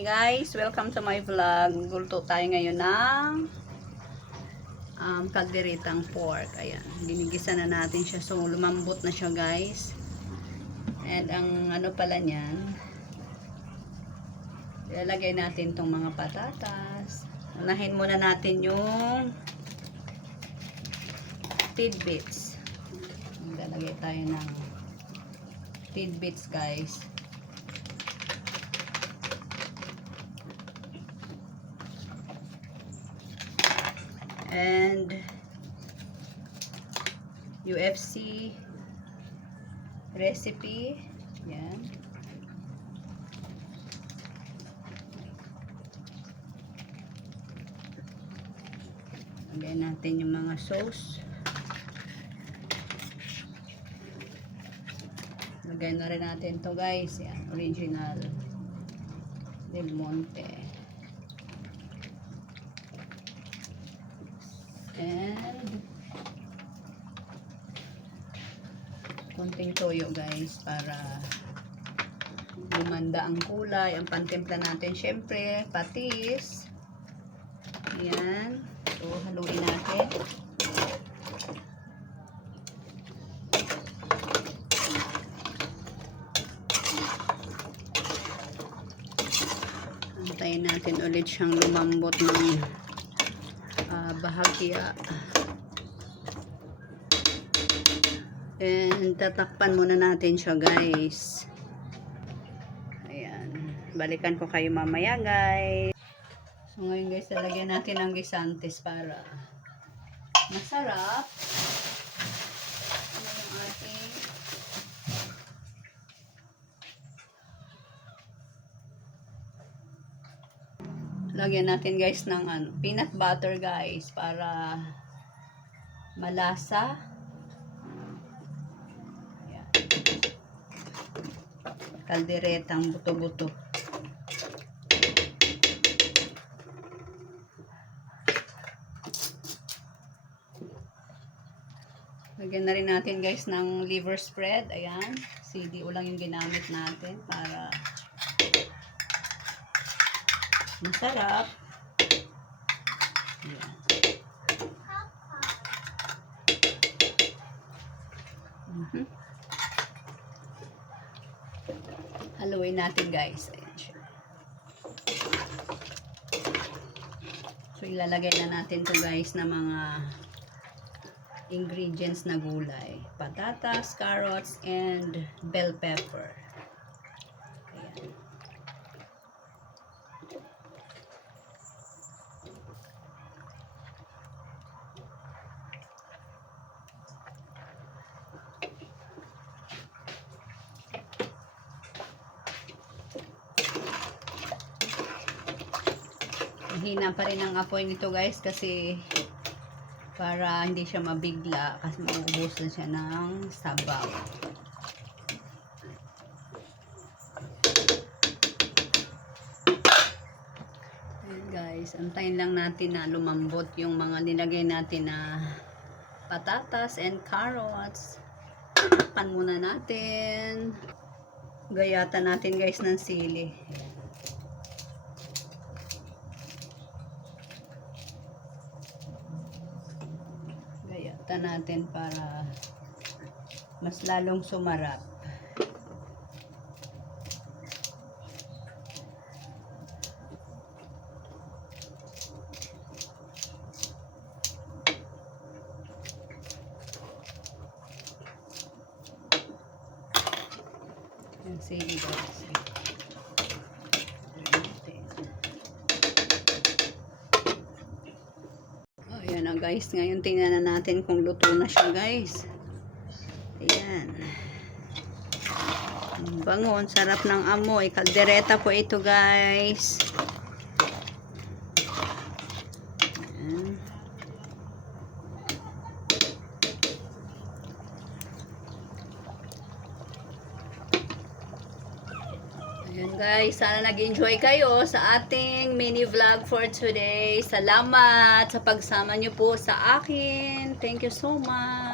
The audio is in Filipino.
Hi guys, welcome to my vlog. Gulto tayo ngayon ng um, kalderetang pork. Ayan, ginigisa na natin siya. So, lumambot na siya guys. And ang ano pala niyan, ilalagay natin tong mga patatas. Unahin muna natin yung tidbits. Ilalagay tayo ng tidbits guys. And UFC recipe. Yan lagay natin yung mga sauce. Lagay na rin natin to guys. Yan original Del Monte And konting toyo guys para gumanda ang kulay. Ang pantimpla natin syempre patis. Ayan. So haluin natin. Antayin natin ulit siyang lumambot ng ah, bahagya. And tatakpan muna natin siya guys. Ayan. Balikan ko kayo mamaya guys. So ngayon guys, lalagyan natin ng gisantes para masarap. Ano lagyan natin guys ng ano, peanut butter guys para malasa. Kalderetang buto-buto. Lagyan na rin natin guys ng liver spread. Ayan. CDO lang yung ginamit natin para Masarap. Ayan. Mhm. Haluin natin guys. Ayan siya. So ilalagay na natin to guys na mga ingredients na gulay. Patatas, carrots, and bell pepper. Hina pa rin ang apoy nito guys kasi para hindi siya mabigla kasi mauubusan siya ng sabaw. Ayan guys, antayin lang natin na lumambot yung mga nilagay natin na patatas and carrots. Takpan muna natin. Gayatan natin guys ng sili. Gayatan natin para mas lalong sumarap. Yung sili guys. Oh, yan na guys. Ngayon tingnan na natin kung luto na siya guys. Ayan. Ang Bango. Ang sarap ng amoy. Kaldereta po ito guys. Guys, sana nag-enjoy kayo sa ating mini vlog for today. Salamat sa pagsama nyo po sa akin. Thank you so much.